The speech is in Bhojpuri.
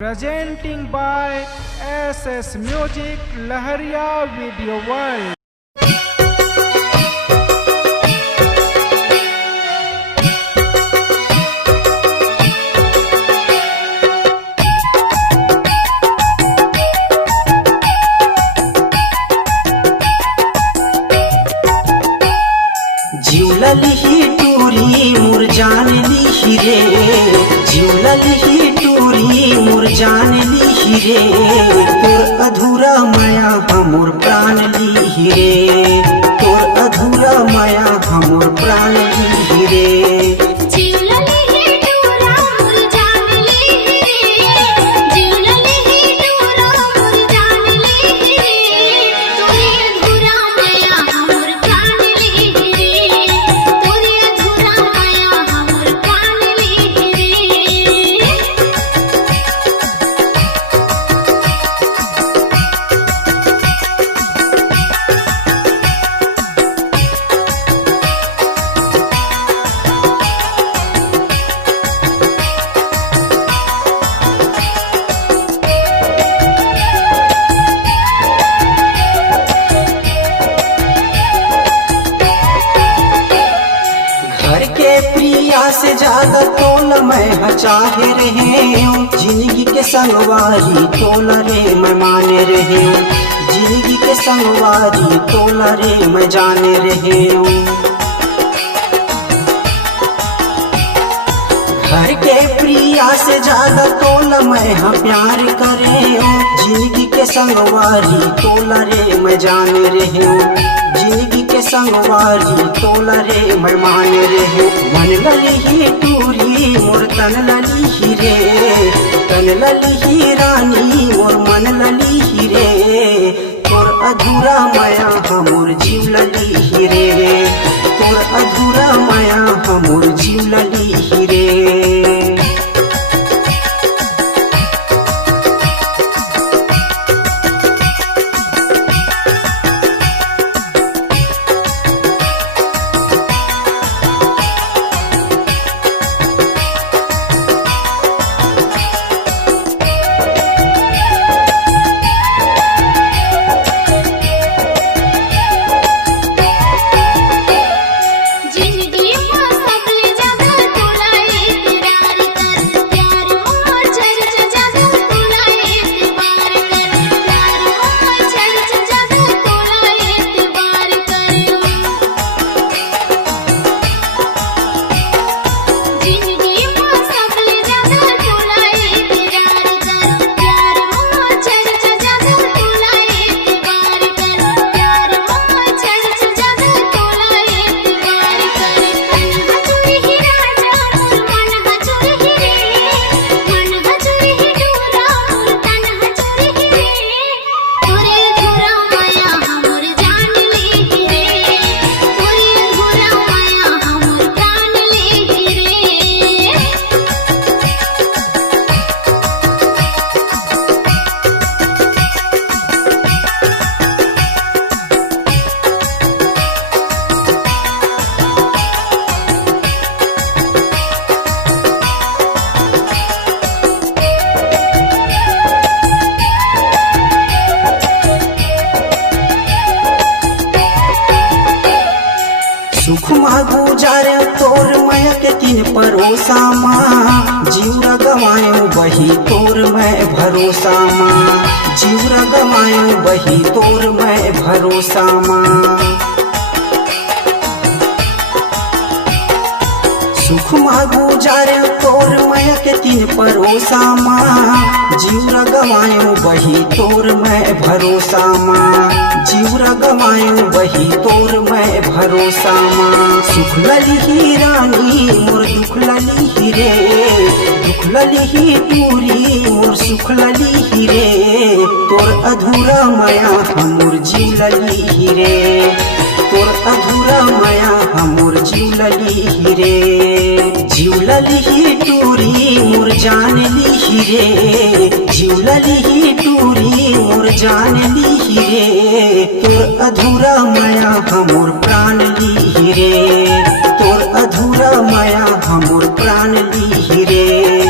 Presenting by SS Music Laharia Video World. जिवलली टूरी मुरझान ली रे, जिवलली टूरी मुरझान ली रे, तोर अधूरा माया हमोर प्राण ली रे, तोर अधूरा माया हमोर प्राण ली रे। प्रिया से ज्यादा तोल मैं चाहे रहे, जिंदगी के संगवारी तोल रे मैं माने रहे, जिंदगी के संगवारी तोल रे मैं जाने रहे। घर के प्रिया से ज्यादा तोल मैं प्यार करे, जिंदगी के संगवारी तोल रे मैं जाने रहे, जिंदगी के संगवारी तोल रे मैं माने रहे। मन लली टूरी मोर तन लली रे, तन लली रानी मोर मन लली रे, तोर अधूरा माया हमोर जीव लली रे, तोर अधूरा माया हमोर जीव लली रे। सुख गुजारे तोर माया के तीन परोसा माँ, जीवरा गवायो बही तोर मैं भरोसा माँ, जीवरा गवायो बही तोर मैं भरोसा माँ। सुख गुजारे तोर माया के तीन परोसा माँ, जीवरा गवायो बही तोर मैं भरोसा माँ, जीवरा गवायो बही तोर मैं भरोसा माँ। सुख लली रानी मोर दुख लली रे, दुख लली टूरी मोर सुख लली रे, तोर अधूरा माया हमोर जीव लली रे, तोर अधूरा माया हमोर जीव लली रे। जीव लली टूरी मोर जान ली रे, जीव लली टूरी मोर जान ली रे, तोर अधूरा माया हमोर प्राण ली रे, तोर अधूरा माया हमोर प्राण ली रे।